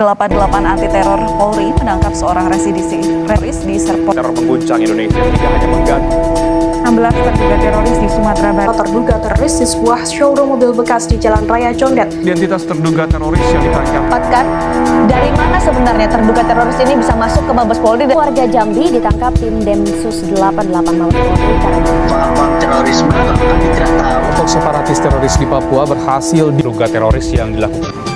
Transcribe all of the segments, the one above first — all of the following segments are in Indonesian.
88 anti teror Polri menangkap seorang residivis teroris di Serpong. Teror mengguncang Indonesia tidak hanya mengganggu 16 terduga teroris di Sumatera Barat. Terduga teroris di sebuah showroom mobil bekas di Jalan Raya Condet. identitas terduga teroris yang ditangkap. Dapatkan dari mana sebenarnya terduga teroris ini bisa masuk ke Mabes Polri. Warga Jambi ditangkap tim Densus 88 Mabes Polri karena Paham terorisme kami tidak tahu. Kelompok separatis teroris di Papua berhasil Terduga teroris yang dilakukan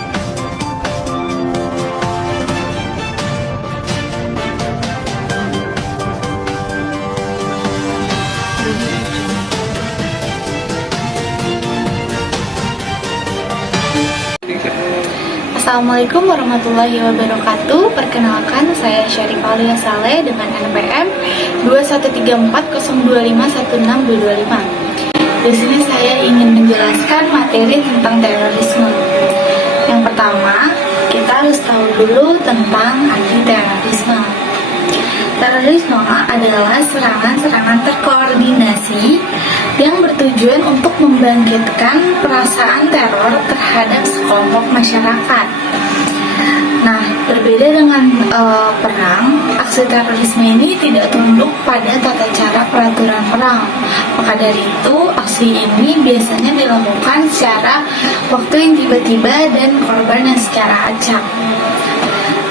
Assalamualaikum warahmatullahi wabarakatuh. Perkenalkan, saya Syarifah Aulia Saleh dengan NPM 213402516225. Di sini saya ingin menjelaskan materi tentang terorisme. Yang pertama, kita harus tahu dulu tentang anti terorisme. Terorisme adalah serangan-serangan terkoordinasi yang bertujuan untuk membangkitkan perasaan teror terhadap sekelompok masyarakat. Nah, berbeda dengan perang, aksi terorisme ini tidak tunduk pada tata cara peraturan perang. Maka dari itu, aksi ini biasanya dilakukan secara waktu yang tiba-tiba dan korban yang secara acak.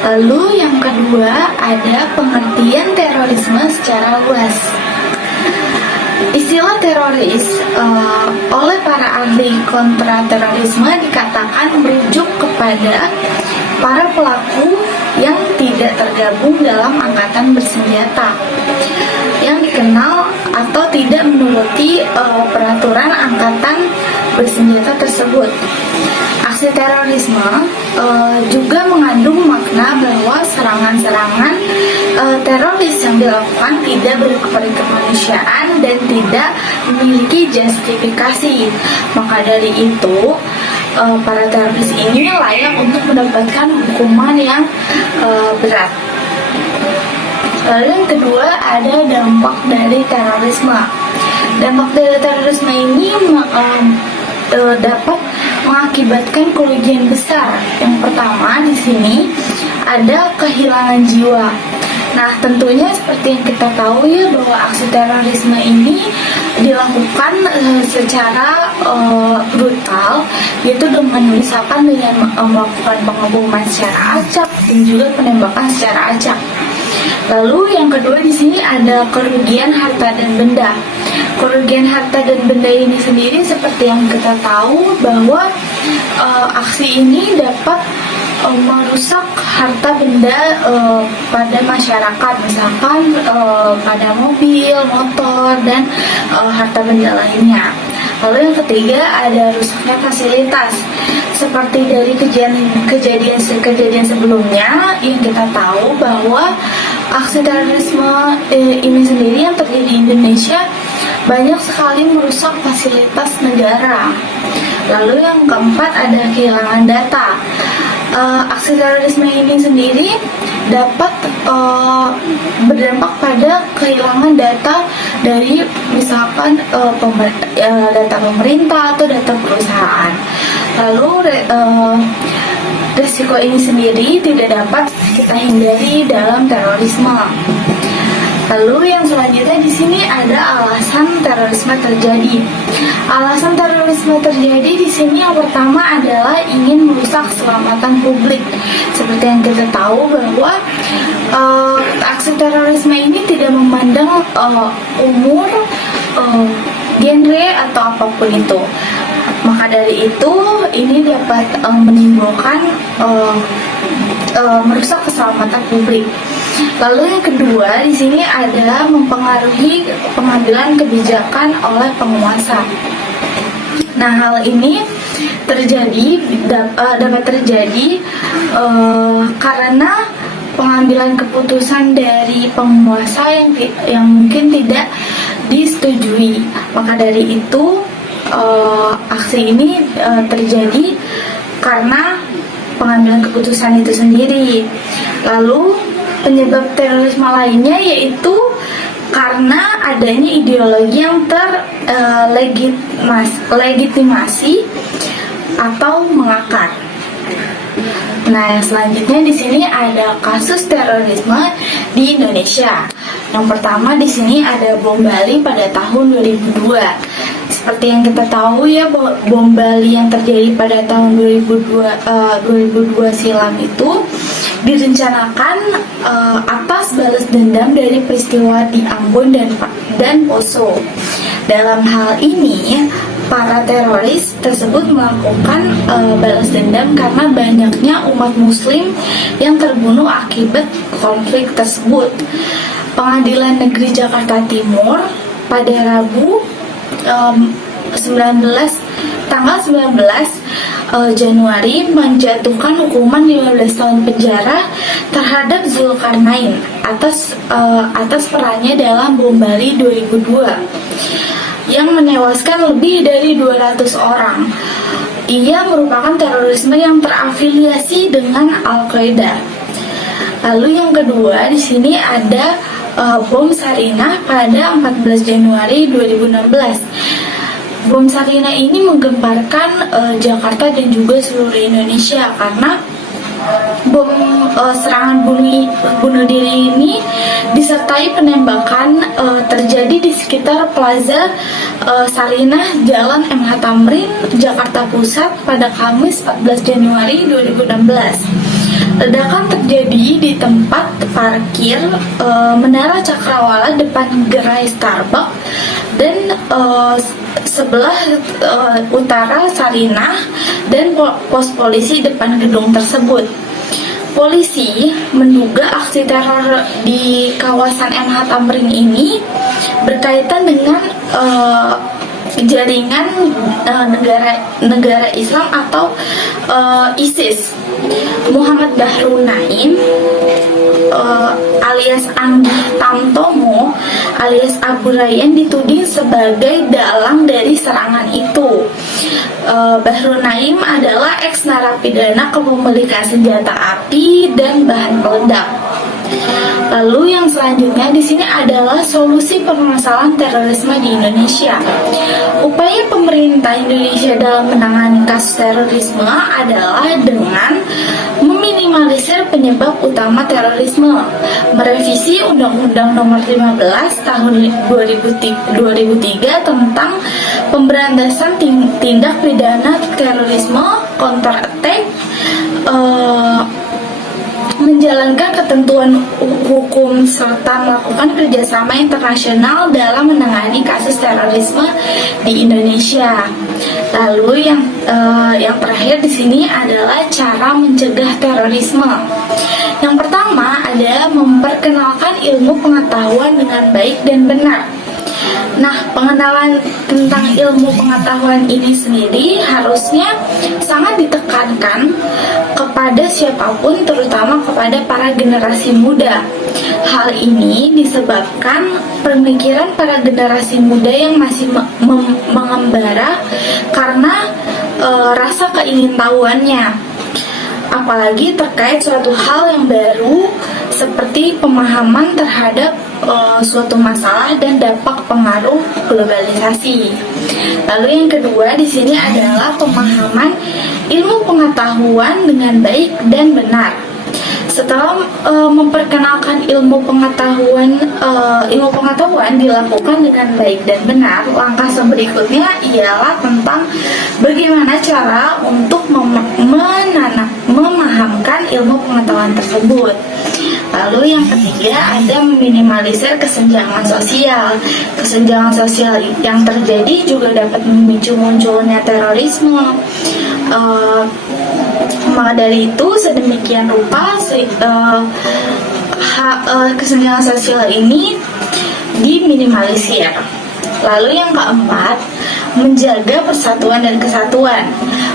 Lalu yang kedua, ada pengertian terorisme secara luas. Istilah teroris oleh para ahli kontraterorisme dikatakan merujuk kepada para pelaku yang tidak tergabung dalam angkatan bersenjata, yang dikenal atau tidak menuruti peraturan angkatan bersenjata tersebut. Aksi terorisme juga mengandung makna bahwa serangan-serangan teroris yang dilakukan tidak berkemanusiaan dan tidak memiliki justifikasi. Maka dari itu, para teroris ini layak untuk mendapatkan hukuman yang berat. Lalu yang kedua, ada dampak dari terorisme. Dampak dari terorisme ini dapat mengakibatkan kerugian besar. Yang pertama di sini ada kehilangan jiwa. Nah, tentunya seperti yang kita tahu ya, bahwa aksi terorisme ini dilakukan secara brutal, yaitu dengan misalkan dengan melakukan pengeboman secara acak dan juga penembakan secara acak. Lalu yang kedua di sini ada kerugian harta dan benda. Kerugian harta dan benda ini sendiri seperti yang kita tahu bahwa aksi ini dapat merusak harta benda pada masyarakat, misalkan pada mobil, motor, dan harta benda lainnya. Lalu yang ketiga ada rusaknya fasilitas. Seperti dari kejadian sebelumnya yang kita tahu bahwa aksi terorisme ini sendiri yang terjadi di Indonesia banyak sekali merusak fasilitas negara. Lalu yang keempat ada kehilangan data. Aksi terorisme ini sendiri dapat berdampak pada kehilangan data dari misalkan data pemerintah atau data perusahaan. Lalu resiko ini sendiri tidak dapat kita hindari dalam terorisme. Lalu yang selanjutnya di sini ada alasan terorisme terjadi. Alasan terorisme terjadi di sini yang pertama adalah ingin merusak keselamatan publik. Seperti yang kita tahu bahwa aksi terorisme ini tidak memandang umur, genre atau apapun itu. Maka dari itu ini dapat menimbulkan merusak keselamatan publik. Lalu yang kedua di sini adalah mempengaruhi pengambilan kebijakan oleh penguasa. Nah, hal ini dapat terjadi karena pengambilan keputusan dari penguasa yang mungkin tidak disetujui. Maka dari itu aksi ini terjadi karena pengambilan keputusan itu sendiri. Lalu penyebab terorisme lainnya yaitu karena adanya ideologi yang terlegitimasi atau mengakar. Nah, yang selanjutnya di sini ada kasus terorisme di Indonesia. Yang pertama di sini ada bom Bali pada tahun 2002. Seperti yang kita tahu ya, bom Bali yang terjadi pada tahun 2002 silam itu direncanakan atas balas dendam dari peristiwa di Ambon dan Poso. Dalam hal ini, para teroris tersebut melakukan balas dendam karena banyaknya umat muslim yang terbunuh akibat konflik tersebut. Pengadilan Negeri Jakarta Timur pada Rabu tanggal 19 Januari menjatuhkan hukuman 15 tahun penjara terhadap Zulkarnain atas perannya dalam bom Bali 2002 yang menewaskan lebih dari 200 orang. Ia merupakan terorisme yang terafiliasi dengan Al-Qaeda. Lalu yang kedua di sini ada bom Sarinah pada 14 Januari 2016. Bom Sarinah ini menggemparkan Jakarta dan juga seluruh Indonesia karena bom serangan bunuh diri ini disertai penembakan terjadi di sekitar Plaza Sarinah, Jalan MH Tamrin, Jakarta Pusat pada Kamis 14 Januari 2016. Ledakan terjadi di tempat parkir Menara Cakrawala depan gerai Starbucks dan sebelah utara Sarinah dan pos polisi depan gedung tersebut. Polisi menduga aksi teror di kawasan MH Tamrin ini berkaitan dengan jaringan negara Islam atau ISIS. Muhammad Bahru Naim alias Andi Tamtomo alias Abu Rayyan dituding sebagai dalang dari serangan itu. Bahru Naim adalah ex narapidana kepemilikan senjata api dan bahan peledak. Lalu yang selanjutnya di sini adalah solusi permasalahan terorisme di Indonesia. Upaya pemerintah Indonesia dalam menangani kasus terorisme adalah dengan meminimalisir penyebab utama terorisme, merevisi Undang-Undang Nomor 15 Tahun 2003 tentang pemberantasan tindak pidana terorisme, counter attack, menjalankan ketentuan hukum serta melakukan kerjasama internasional dalam menangani kasus terorisme di Indonesia. Lalu yang terakhir di sini adalah cara mencegah terorisme. Yang pertama ada memperkenalkan ilmu pengetahuan dengan baik dan benar. Nah, pengenalan tentang ilmu pengetahuan ini sendiri harusnya sangat ditekankan kepada siapapun, terutama kepada para generasi muda. Hal ini disebabkan pemikiran para generasi muda yang masih mengembara karena rasa keingintahuannya, apalagi terkait suatu hal yang baru seperti pemahaman terhadap suatu masalah dan dampak pengaruh globalisasi. Lalu yang kedua di sini adalah pemahaman ilmu pengetahuan dengan baik dan benar. Setelah memperkenalkan ilmu pengetahuan dilakukan dengan baik dan benar, langkah berikutnya ialah tentang bagaimana cara untuk memahamkan ilmu pengetahuan tersebut. Lalu yang ketiga ada meminimalisir kesenjangan sosial. Kesenjangan sosial yang terjadi juga dapat memicu munculnya terorisme. Maka dari itu sedemikian rupa kesenjangan sosial ini diminimalisir. Lalu yang keempat, menjaga persatuan dan kesatuan.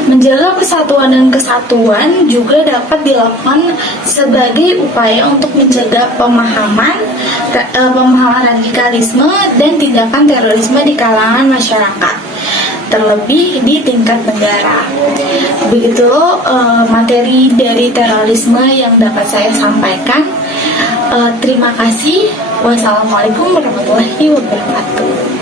Menjaga persatuan dan kesatuan juga dapat dilakukan sebagai upaya untuk mencegah pemahaman radikalisme dan tindakan terorisme di kalangan masyarakat, terlebih di tingkat negara. Begitu materi dari terorisme yang dapat saya sampaikan. Terima kasih. Wassalamualaikum warahmatullahi wabarakatuh.